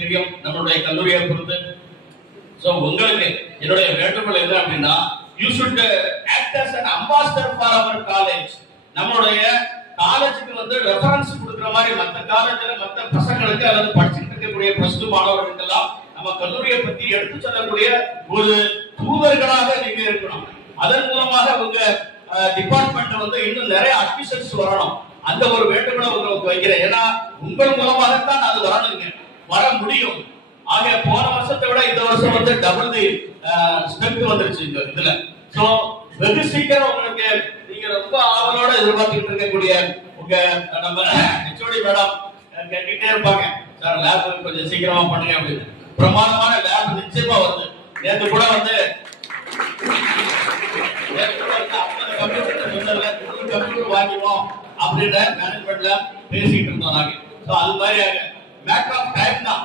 தெரியும் நம்மளுடைய கல்லூரியை பொறுத்து. சோ உங்களுக்கு என்னுடைய வேண்டுகோள் எது அப்படின்னா, you should act as an ambassador for our college. நம்மளுடைய காலேஜுக்கு வந்து ரெஃபரன்ஸ் கொடுக்கிற மாதிரி மற்ற காலேஜ்ல மற்ற பசங்களுக்கு அல்லது படிச்சுட்டு இருக்கக்கூடிய பிளஸ் 2 மாணவர்களுக்கெல்லாம் நம்ம கல்லூரியை பத்தி எடுத்து சொல்லக்கூடிய ஒரு தூதர்களாக நீங்க இருக்கணும். அதன் மூலமாக உங்க டிபார்ட்மெண்ட் வந்து இன்னும் நிறைய அட்மிஷன்ஸ் வரணும். அந்த ஒரு வேண்டுகோளை உங்களுக்கு வைக்கிறேன். ஏன்னா உங்கள் மூலமாகத்தான் அது வரணுங்க, வர முடியும். ஆக போன வருஷத்தை விட இந்த வருஷம் வந்து டபுள் தி ஸ்ட்ரென்த் வந்துருச்சு இந்த இதுல. சோ வெகு சீக்கிரம் உங்களுக்கு நீங்க ரொம்ப ஆவலோட எதிர்பார்த்துட்டு இருக்கக்கூடிய உங்க நம்ம ஹெச்ஓடி மேடம் கேட்டுட்டே இருப்பாங்க, சார் லேப் கொஞ்சம் சீக்கிரமா பண்ணுங்க அப்படின்னு. பிரமாதமான லேப் நிச்சயமா வருது. நேற்று கூட வந்து கம்ப்யூட்டர் வாங்கிடுவோம் அப்படின்ற மேனேஜ்மெண்ட்ல பேசிட்டு இருந்தோம் நாங்க. சோ அது மாதிரி மேட்டர் ஆஃப் டைம் தான்.